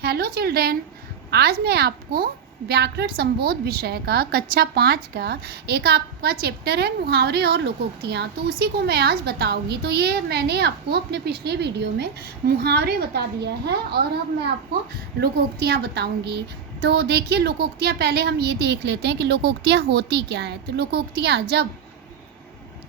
Hello children. आज मैं आपको व्याकरण संबोध विषय का कक्षा 5 का एक आपका चैप्टर है मुहावरे और लोकोक्तियाँ, तो उसी को मैं आज बताऊंगी। तो ये मैंने आपको अपने पिछले वीडियो में मुहावरे बता दिया है और अब मैं आपको लोकोक्तियाँ बताऊंगी। तो देखिए, लोकोक्तियाँ पहले हम ये देख लेते हैं कि लोकोक्तियाँ होती क्या है। तो लोकोक्तियाँ जब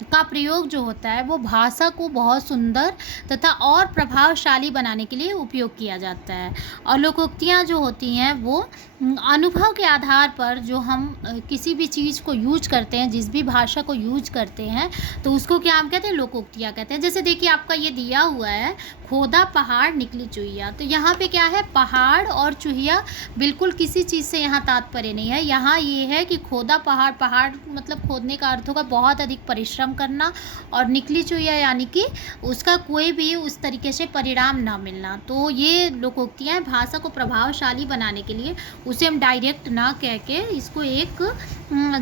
का प्रयोग जो होता है वो भाषा को बहुत सुंदर तथा और प्रभावशाली बनाने के लिए उपयोग किया जाता है। और लोकोक्तियाँ जो होती हैं वो अनुभव के आधार पर जो हम किसी भी चीज़ को यूज करते हैं, जिस भी भाषा को यूज करते हैं, तो उसको क्या हम कहते हैं, लोकोक्तियाँ कहते हैं। जैसे देखिए, आपका ये दिया हुआ है, खोदा पहाड़ निकली चुहिया। तो यहाँ पे क्या है, पहाड़ और चुहिया बिल्कुल किसी चीज़ से यहाँ तात्पर्य नहीं है। यहाँ ये है कि खोदा पहाड़, पहाड़ मतलब खोदने का अर्थ होगा बहुत अधिक परिश्रम करना, और निकली चुहिया यानी कि उसका कोई भी उस तरीके से परिणाम ना मिलना। तो ये लोकोक्तियाँ भाषा को प्रभावशाली बनाने के लिए उसे हम डायरेक्ट ना कह के इसको एक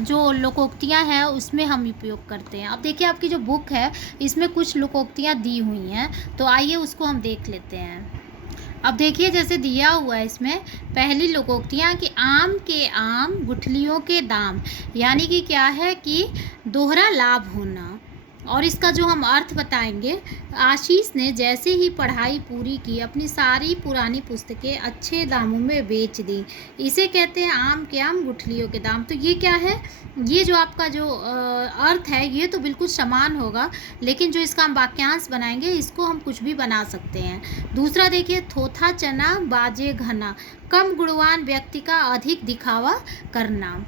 जो लोकोक्तियाँ हैं उसमें हम उपयोग करते हैं। अब देखिए, आपकी जो बुक है इसमें कुछ लोकोक्तियाँ दी हुई हैं, तो आइए उसको हम देख लेते हैं। अब देखिए, जैसे दिया हुआ है इसमें पहली लोकोक्तियाँ कि आम के आम गुठलियों के दाम, यानी कि क्या है कि दोहरा लाभ होना। और इसका जो हम अर्थ बताएंगे, आशीष ने जैसे ही पढ़ाई पूरी की अपनी सारी पुरानी पुस्तकें अच्छे दामों में बेच दी। इसे कहते हैं आम के आम गुठलियों के दाम। तो ये क्या है, ये जो आपका जो अर्थ है ये तो बिल्कुल समान होगा, लेकिन जो इसका हम वाक्यांश बनाएंगे इसको हम कुछ भी बना सकते हैं। दूसरा देखिए, थोथा चना बाजे घना, कम गुणवान व्यक्ति का अधिक दिखावा करना।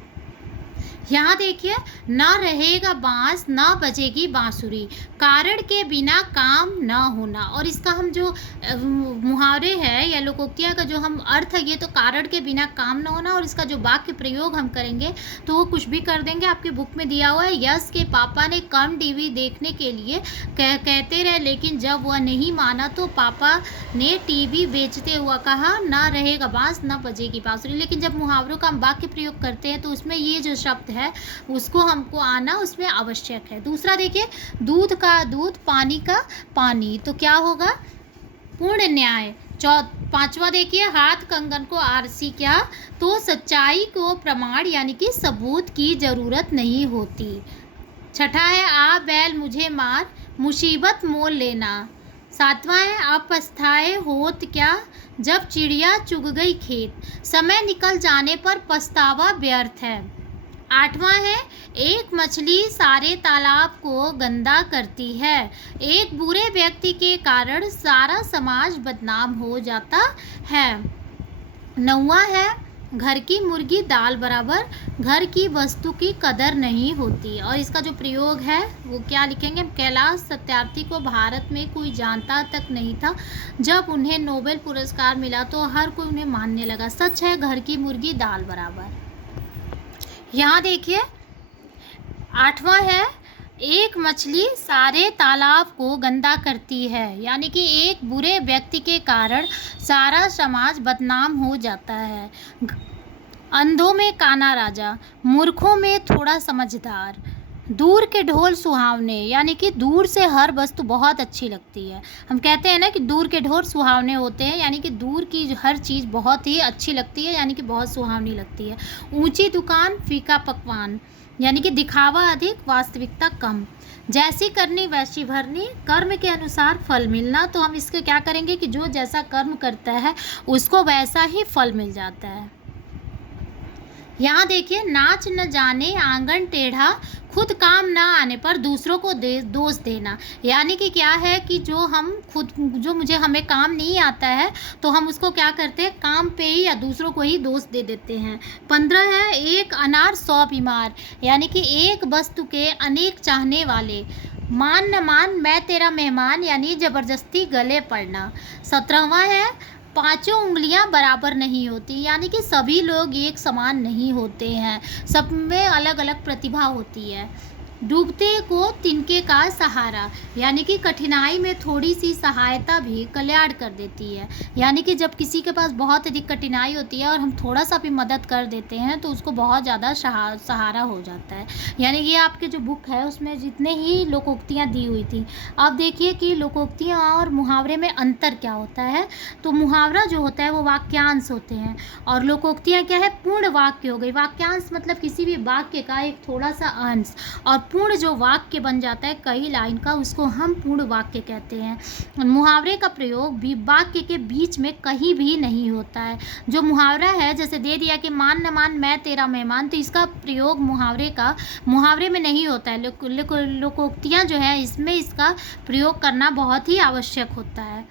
यहाँ देखिए, ना रहेगा बांस ना बजेगी बांसुरी, कारण के बिना काम ना होना। और इसका हम जो मुहावरे है या लोकोक्तियाँ का जो हम अर्थ है, ये तो कारण के बिना काम ना होना, और इसका जो वाक्य प्रयोग हम करेंगे तो वो कुछ भी कर देंगे। आपकी बुक में दिया हुआ है, यश के पापा ने कम टीवी देखने के लिए कहते रहे, लेकिन जब वह नहीं माना तो पापा ने टीवी बेचते हुआ कहा, ना रहेगा बांस ना बजेगी बांसुरी। लेकिन जब मुहावरों का हम वाक्य प्रयोग करते हैं तो उसमें ये जो शब्द है उसको हमको आना उसमें आवश्यक है। दूसरा देखिए, दूध का दूध पानी का पानी, तो क्या होगा, पूर्ण न्याय। पांचवा देखिए, हाथ कंगन को आरसी क्या, तो सच्चाई को प्रमाण यानी कि सबूत की जरूरत नहीं होती। छठा है, आ बैल मुझे मार मुसीबत मोल लेना। सातवां है, अब पछताए होत क्या, जब चिड़िया चुग गई खेत, समय निकल जाने पर पछतावा व्यर्थ है। आठवां है, एक मछली सारे तालाब को गंदा करती है, एक बुरे व्यक्ति के कारण सारा समाज बदनाम हो जाता है। नौवां है, घर की मुर्गी दाल बराबर, घर की वस्तु की कदर नहीं होती। और इसका जो प्रयोग है वो क्या लिखेंगे, कैलाश सत्यार्थी को भारत में कोई जानता तक नहीं था, जब उन्हें नोबेल पुरस्कार मिला तो हर कोई उन्हें मानने लगा। सच है, घर की मुर्गी दाल बराबर। यहाँ देखिए, आठवां है, एक मछली सारे तालाब को गंदा करती है, यानी कि एक बुरे व्यक्ति के कारण सारा समाज बदनाम हो जाता है। अंधों में काना राजा, मूर्खों में थोड़ा समझदार। दूर के ढोल सुहावने, यानी कि दूर से हर वस्तु बहुत अच्छी लगती है। हम कहते हैं ना कि दूर के ढोल सुहावने होते हैं, यानी कि दूर की हर चीज़ बहुत ही अच्छी लगती है, यानी कि बहुत सुहावनी लगती है। ऊंची दुकान फीका पकवान, यानी कि दिखावा अधिक वास्तविकता कम। जैसी करनी वैसी भरनी, कर्म के अनुसार फल मिलना। तो हम इसके क्या करेंगे कि जो जैसा कर्म करता है उसको वैसा ही फल मिल जाता है। यहाँ देखिए, नाच न जाने आंगन टेढ़ा, खुद काम ना आने पर दूसरों को दोष देना, यानी कि क्या है कि जो हमें काम नहीं आता है तो हम उसको क्या करते हैं, काम पे ही या दूसरों को ही दोष दे देते हैं। 15 है, एक अनार 100 बीमार, यानी कि एक वस्तु के अनेक चाहने वाले। मान न मान मैं तेरा मेहमान, यानी जबरदस्ती गले पड़ना। 17वां है, पांचों उंगलियां बराबर नहीं होती, यानी कि सभी लोग एक समान नहीं होते हैं, सब में अलग अलग प्रतिभा होती है। डूबते को तिनके का सहारा, यानी कि कठिनाई में थोड़ी सी सहायता भी कल्याण कर देती है। यानी कि जब किसी के पास बहुत अधिक कठिनाई होती है और हम थोड़ा सा भी मदद कर देते हैं तो उसको बहुत ज़्यादा सहारा हो जाता है। यानी ये आपके जो बुक है उसमें जितने ही लोकोक्तियाँ दी हुई थी, अब देखिए कि लोकोक्तियाँ और मुहावरे में अंतर क्या होता है। तो मुहावरा जो होता है वो वाक्यांश होते हैं और लोकोक्तियाँ क्या है, पूर्ण वाक्य हो गई। वाक्यांश मतलब किसी भी वाक्य का एक थोड़ा सा अंश, और पूर्ण जो वाक्य बन जाता है कई लाइन का, उसको हम पूर्ण वाक्य कहते हैं। मुहावरे का प्रयोग भी वाक्य के बीच में कहीं भी नहीं होता है। जो मुहावरा है, जैसे दे दिया कि मान न मान मैं तेरा मेहमान, तो इसका प्रयोग मुहावरे में नहीं होता है। लोकोक्तियाँ जो है इसमें इसका प्रयोग करना बहुत ही आवश्यक होता है।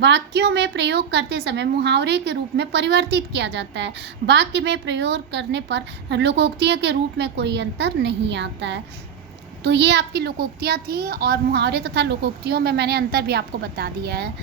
वाक्यों में प्रयोग करते समय मुहावरे के रूप में परिवर्तित किया जाता है। वाक्य में प्रयोग करने पर लोकोक्तियों के रूप में कोई अंतर नहीं आता है। तो ये आपकी लोकोक्तियाँ थी और मुहावरे तथा लोकोक्तियों में मैंने अंतर भी आपको बता दिया है।